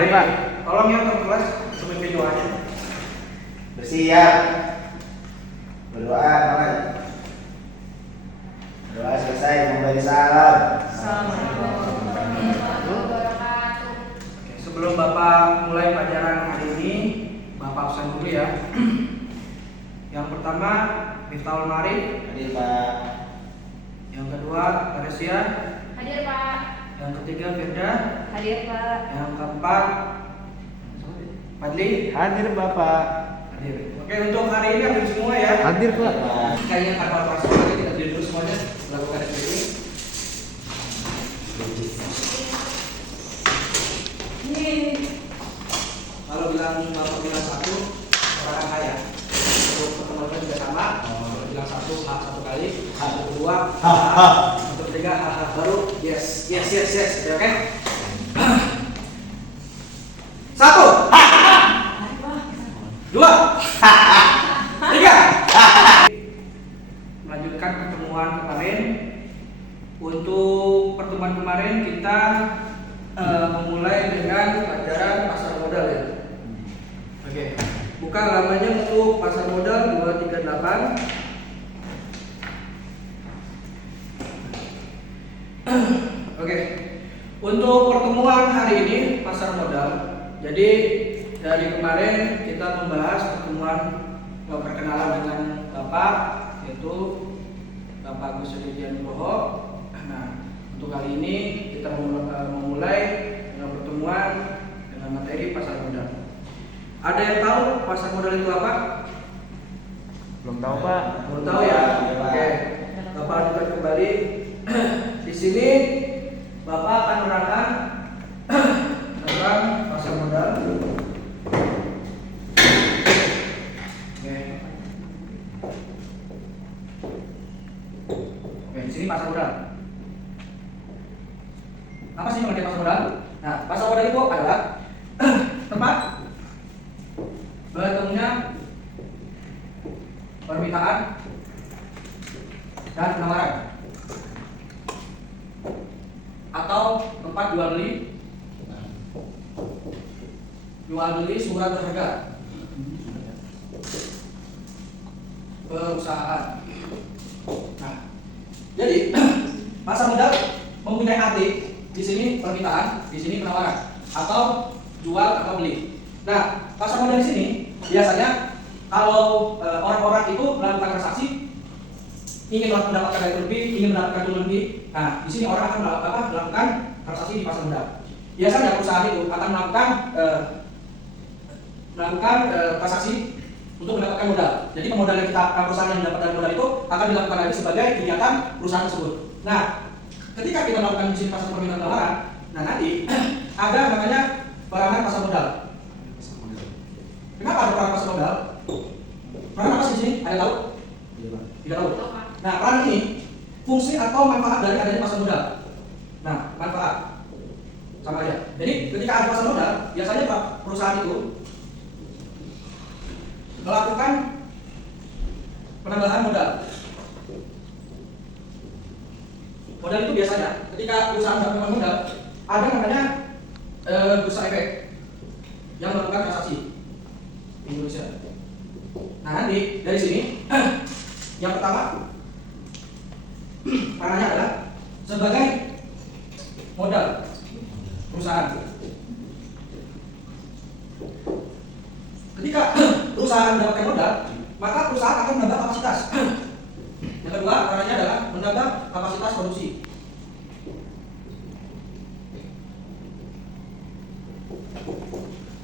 Mari Pak. Tolong ya untuk kelas sebagai doanya. Bersiap. Berdoa, Pak. Doa selesai, memberi salam. Assalamualaikum warahmatullahi wabarakatuh. Oke, sebelum Bapak mulai pelajaran hari ini, Bapak absen dulu ya. Yang pertama, Miftahul Marif. Hadir, Pak. Yang kedua, Teresia. Hadir Pak. Yang ketiga, Firda. Hadir Pak. Yang keempat, Fadli. Hadir Bapak. Hadir. Oke, untuk hari ini hadir semua ya. Hadir Pak. Kayaknya kapal personalnya kita hadir dulu semuanya melakukan ini. Kalau Bapak bilang satu, orang kaya. Untuk pertemuan juga sama. Kalau bilang satu, satu kali. Untuk kedua, untuk ketiga, baru yes. Oke? Satu, dua, tiga. Melanjutkan pertemuan kemarin. Untuk pertemuan kemarin kita memulai dengan pelajaran pasar modal ya. Oke. Buka halamannya untuk pasar modal 238. Oke. Untuk pertemuan hari ini pasar modal. Jadi dari kemarin kita membahas pertemuan perkenalan dengan Bapak, yaitu Bapak Agus Sedidian Nugroho. Nah, untuk kali ini kita memulai dengan pertemuan dengan materi pasar modal. Ada yang tahu pasar modal itu apa? Belum tahu Pak. Belum tahu ya? Oke. Bapak lanjutkan kembali. Di sini Bapak akan menerangkan tentang pasar modal. Oke. Oke, di sini pasar modal. Apa sih mengenai pasar modal? Nah, pasar modal itu adalah tempat bertemunya permintaan dan penawaran, atau tempat jual beli surat berharga perusahaan. Nah, jadi pasar modal mempunyai arti di sini permintaan, di sini penawaran, atau jual atau beli. Nah, pasar modal di sini biasanya kalau orang-orang itu melakukan transaksi, ingin mendapatkan nilai lebih, ingin mendapatkan untung lebih. Nah, di sini orang akan melakukan transaksi di pasar modal. Biasanya perusahaan itu akan melakukan transaksi untuk mendapatkan modal. Jadi pemodalan perusahaan yang mendapat dari modal itu akan dilakukan lagi sebagai kegiatan perusahaan tersebut. Nah, ketika kita melakukan di sini pasar permintaan tawaran, nah nanti ada namanya peranan pasar modal. Kenapa ada peranan pasar modal? Peranan apa sih di sini? Ada tahu? Tidak tahu. Nah, peranan ini fungsi atau manfaat dari adanya pasar modal. Nah, manfaat sama aja. Jadi ketika ada pasar modal, biasanya perusahaan itu melakukan penambahan modal. Modal itu biasanya ketika perusahaan melakukan modal, ada namanya bursa efek yang melakukan transaksi di Indonesia. Nah, nanti dari sini yang pertama peranannya adalah sebagai modal perusahaan. Ketika perusahaan mendapatkan modal, maka perusahaan akan menambah kapasitas. Yang kedua, peranannya adalah menambah kapasitas produksi.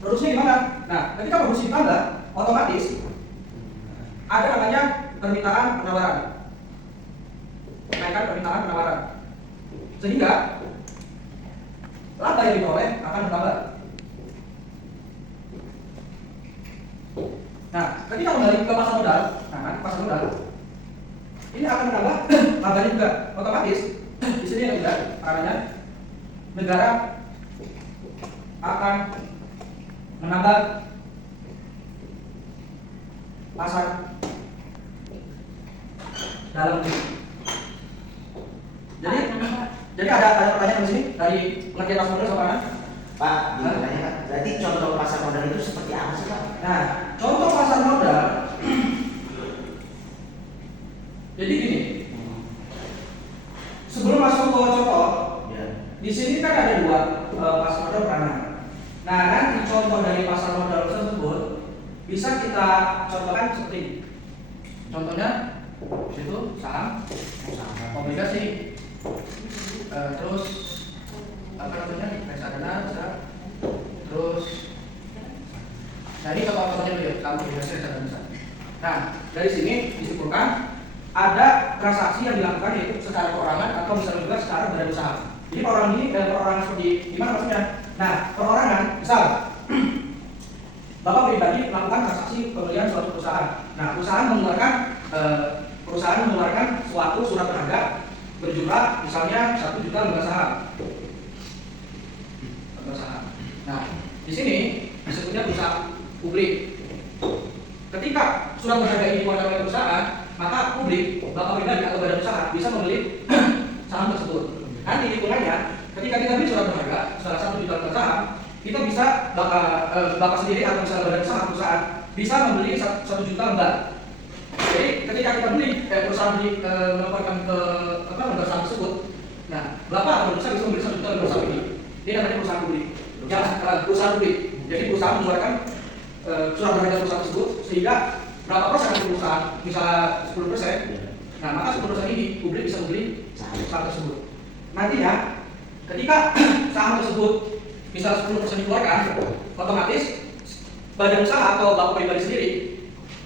Produksinya gimana? Nah, ketika produksi ditambah, otomatis ada namanya permintaan penawaran. Kenaikan permintaan penawaran. Sehingga laba yang diperoleh akan bertambah. Nah, ketika kembali ke pasar modal, pasar modal ini akan menambah labanya juga. Otomatis di sini yang tidak, karena negara akan menambah pasar dalam negeri. Jadi ada pertanyaan di sini dari pengertian pasar modal sama mana? Pak, gimana ya Pak? Berarti contoh pasar modal itu seperti apa sih Pak? Nah, contoh pasar modal. Jadi gini, sebelum masuk ke contoh, Ya. di sini kan ada dua pasar modal peranan. Nah, nanti contoh dari pasar modal tersebut bisa kita contohkan seperti ini. Contohnya itu saham, obligasi, terus apa namanya reksadana, terus nah ini contoh-contohnya dulu ya, saham, obligasi, reksadana. Nah, dari sini disimpulkan ada transaksi yang dilakukan yaitu secara perorangan atau misalnya juga secara badan usaha. Jadi perorangan ini perorangan seperti gimana maksudnya? Nah, perorangan misal Bapak pribadi melakukan transaksi pembelian suatu perusahaan. Nah, perusahaan mengeluarkan suatu surat berharga berjumlah misalnya 1 juta lembar saham. Nah, di sini disebutnya perusahaan publik. Ketika surat berharga ini dikeluarkan oleh perusahaan, maka publik, Bapak pribadi atau badan usaha bisa membeli saham tersebut. Nanti hitungannya, ketika kita beli surat berharga salah 1 juta lembar saham, kita bisa Bapak sendiri atau misalnya badan usaha perusahaan bisa membeli 1 juta lembar. Jadi ketika kita beli perusahaan melaporkan ke lembar saham tersebut, nah Bapak atau badan usaha bisa membeli 1 juta lembar saham ini. Ini namanya perusahaan publik. Ya, perusahaan publik. Jadi perusahaan mengeluarkan surat berharga perusahaan tersebut sehingga berapa persen dari perusahaan, misalnya 10%, nah maka 10% ini publik bisa membeli saham tersebut. Nantinya ketika saham tersebut misal 10% dikeluarkan, otomatis badan usaha atau Bapak pribadi sendiri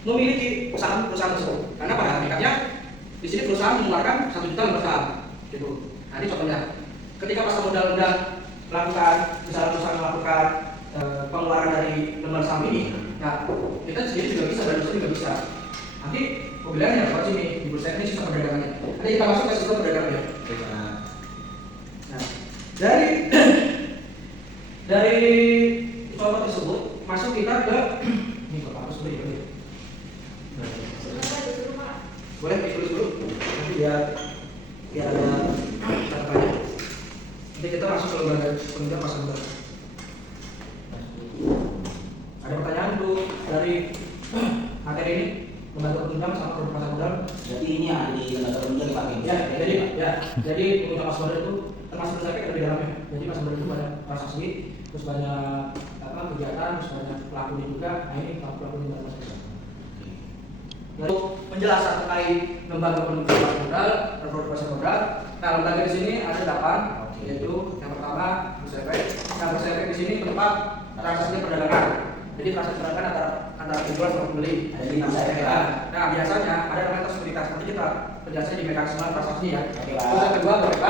memiliki saham perusahaan tersebut. Karena pada hakikatnya di sini perusahaan mengeluarkan 1 juta lembar saham. Gitu. Nah, ini contohnya. Ketika pasar modal udah melakukan, misalnya perusahaan melakukan pengeluaran dari lembar saham ini, nah kita sendiri juga bisa, badan usaha juga bisa. Nanti pembeliannya lewat sini di bursa ini sistem perdagangannya. Nanti kita masuk ke sistem perdagangannya. Nah, dari contoh tersebut masuk kita ke ini Bapak harus beli. Boleh ditulis dulu nanti biar ada catatannya. Nanti kita masuk ke lembaga penunjang pasar modal. Ada pertanyaan tuh dari materi ini, lembaga penunjang sama produk pasar modal. Jadi ini yang ada di lembaga penunjang dipakai. Jadi penunjang pasar modal itu termasuk efek lebih dalamnya. Jadi pasar modal itu banyak transaksi, terus banyak kegiatan, terus banyak pelakunya juga. Nah ini pelaku di dalam pasar modal. Lalu penjelasan terkait lembaga penunjang pasar modal dan produk pasar modal. Nah, lembaga di sini ada 8, yaitu yang pertama bursa efek. Nah, bursa efek di sini tempat transaksi perdagangan. Jadi transaksi perdagangan antara penjual sama pembeli. Ada di bursa efek. Nah, biasanya ada namanya sekuritas. Nanti kita penjelasannya di mekanisme transaksinya ya. Oke, Terus yang kedua BPK,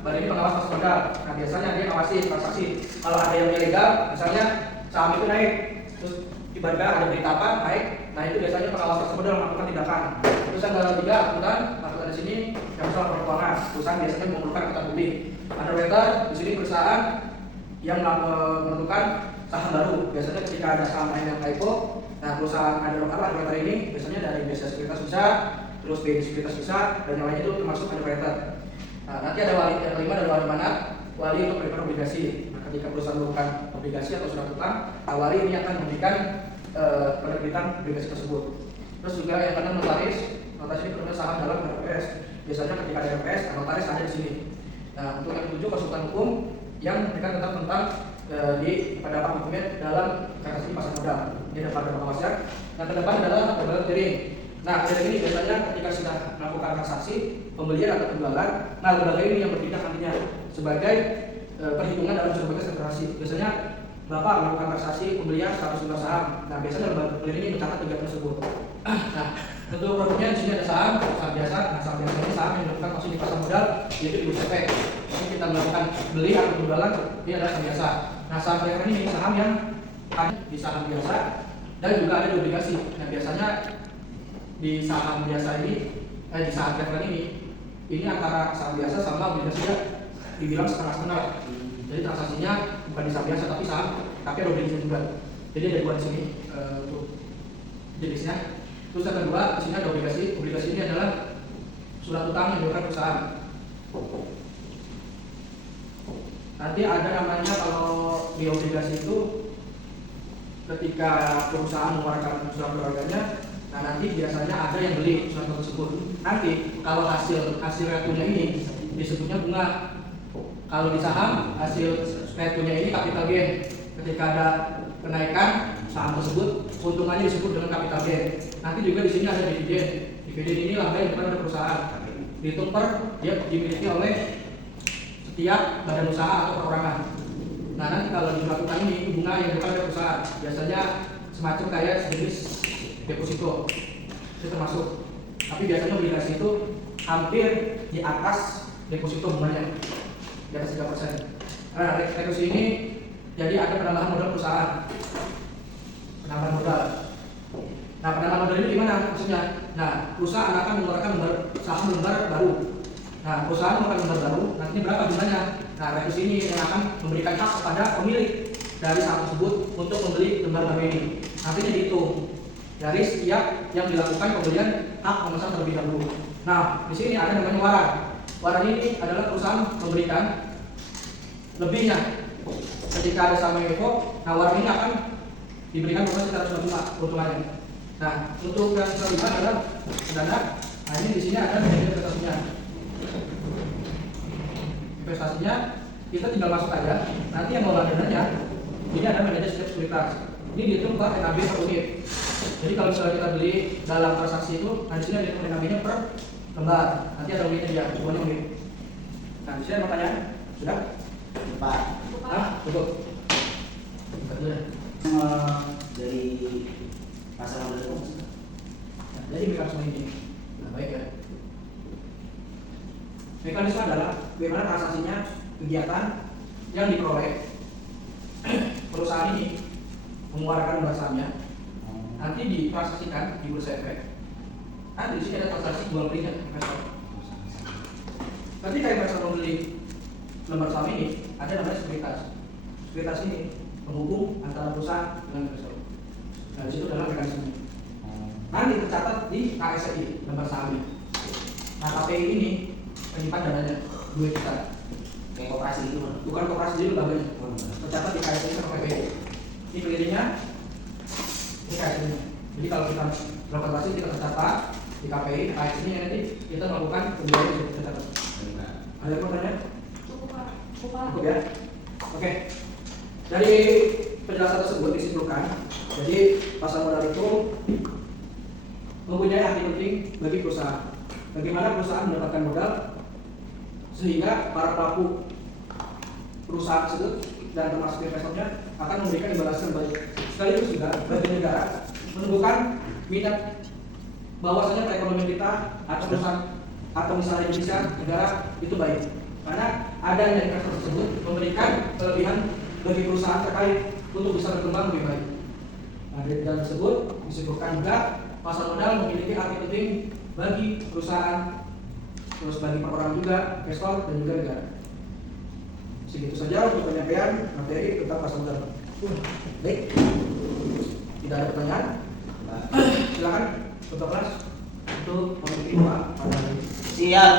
badan ini pengawas pasar modal. Nah, biasanya dia ngawasi transaksi. Kalau ada yang ilegal, misalnya saham itu naik, terus tiba-tiba ada berita apa naik, nah itu biasanya pengawas pasar modal melakukan tindakan. Terus yang ketiga akuntan di sini yang masalah keuangan. Perusahaan biasanya memerlukan akuntan publik. Underwriter di sini perusahaan yang menentukan saham baru. Biasanya ketika ada saham lain yang IPO, nah perusahaan underwriter ini biasanya dari biasa sekuritas bisa, terus BI sekuritas bisa, dan yang lainnya itu termasuk underwriter. Nah, nanti ada wali, yang kelima ada wali mana? Wali untuk penerbitan obligasi. Nah, ketika perusahaan melakukan obligasi atau surat utang, wali ini akan memberikan penerbitan obligasi tersebut. Terus juga yang keenam notaris. Notaris ini penerbitan saham dalam RPS. Biasanya ketika ada RPS, notaris ada di sini. Nah, untuk yang ketujuh konsultan hukum yang memberikan tentang di pendapat hukumnya dalam transaksi pasar modal. Ini ada pada pengawasan. Nah, ke depan adalah lembaga clearing. Nah, clearing ini biasanya ketika sudah melakukan transaksi pembelian atau penjualan, nah lembaga ini yang bertindak nantinya sebagai perhitungan dalam sebuah transaksi. Biasanya Bapak melakukan transaksi pembelian 100 lembar saham. Nah, biasanya lembaga clearing ini mencatat 3 tersebut. Nah, untuk produknya di sini ada saham biasa. Nah, saham biasa ini saham yang dilakukan masuk di pasar modal, yaitu di bursa efek. Jadi kita melakukan beli atau penjualan, ini adalah saham biasa. Nah, saham preferred ini saham yang ada di saham biasa dan juga ada di obligasi. Nah, biasanya di saham biasa ini, di saham preferred ini antara saham biasa sama obligasi ya dibilang setengah-setengah. Jadi transaksinya bukan di saham biasa tapi saham, tapi ada obligasi juga. Jadi ada dua di sini untuk jenisnya. Terus yang kedua, di sini ada obligasi. Obligasi ini adalah surat utang yang dilakukan perusahaan. Nanti ada namanya kalau di obligasi itu ketika perusahaan mengeluarkan surat berharganya, nah nanti biasanya ada yang beli surat tersebut. Nanti kalau hasil returnya ini disebutnya bunga. Kalau di saham hasil returnya ini capital gain. Ketika ada kenaikan saham tersebut, keuntungannya disebut dengan capital gain. Nanti juga di sini ada dividen. Dividen ini laba yang bukan dari perusahaan. Dihitung per dia dimiliki oleh setiap badan usaha atau perorangan. Nah nanti kalau dilakukan ini bunga yang bukan dari perusahaan, biasanya semacam kayak sejenis deposito itu termasuk. Tapi biasanya obligasi itu hampir di atas deposito bunganya, di atas 3%. Nah reduksi ini jadi ada penambahan modal perusahaan, penambahan modal. Nah penambahan modal ini gimana maksudnya? Nah perusahaan akan mengeluarkan saham lembar baru. Nah perusahaan mengeluarkan lembar baru, nanti berapa jumlahnya? Nah reduksi ini yang akan memberikan hak kepada pemilik dari saham tersebut untuk membeli lembar baru ini. Nantinya dihitung dari setiap yang dilakukan pembelian hak pemesan terlebih dahulu. Nah di sini ada namanya waran. Waran ini adalah perusahaan memberikan lebihnya. Ketika ada saham yang EVO, nah waran ini akan diberikan kepada secara cuma keuntungannya. Nah untuk yang kelima adalah dana. Nah ini di sini ada investasinya. Investasinya kita tinggal masuk aja. Nanti yang mengelola dananya ini ada manajer setiap sekuritas. Ini dihitung per NAB per unit. Jadi kalau misalnya kita beli dalam transaksi itu, nah di sini ada NAB-nya per lembar. Nanti ada unitnya dia, semuanya unit. Nah di sini ada pertanyaan? Sudah? Pak, Ah, betul. dari pasar modal itu Nah, jadi mekanisme ini, nah baik ya. Mekanisme adalah bagaimana transaksinya kegiatan yang diperoleh perusahaan ini mengeluarkan lembar sahamnya, nanti ditransaksikan di bursa efek. Nanti di sini ada transaksi jual belinya investor. Ketika investor membeli lembar saham ini, ada namanya sekuritas. Sekuritas ini penghubung antara perusahaan dengan investor. Nah di situ adalah mekanismenya. Nanti tercatat di KSI lembar sahamnya. Nah KPI ini menyimpan dananya duit kita. kayak koperasi gitu kan? Bukan koperasi jadi lembaganya. Tercatat di KSI sama KPI. Ini kelilingnya, ini KSI-nya. Jadi kalau kita melakukan transaksi kita tercatat di KPI, KSI ini nanti kita melakukan pembayaran yang tercatat. Ada yang mau tanya? Cukup ya. Oke. Dari penjelasan tersebut disimpulkan, jadi pasar modal itu mempunyai arti penting bagi perusahaan. Bagaimana perusahaan mendapatkan modal sehingga para pelaku perusahaan tersebut dan termasuk investornya akan memberikan imbalan yang baik. Sekaligus juga bagi negara menunjukkan minat bahwasanya perekonomian kita atau perusahaan atau misalnya Indonesia negara itu baik. Karena adanya investor tersebut memberikan kelebihan bagi perusahaan terkait untuk bisa berkembang lebih baik. Nah, dari dalam tersebut disebutkan juga pasar modal memiliki arti penting bagi perusahaan, terus bagi perorangan juga, investor dan juga negara. Segitu saja untuk penyampaian materi tentang pasar modal. Baik, tidak ada pertanyaan? Silakan ketua kelas untuk memimpin doa pada hari ini. Siap.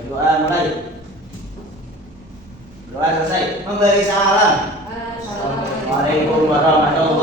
Berdoa mulai. Berdoa selesai. Memberi salam. Assalamualaikum warahmatullahi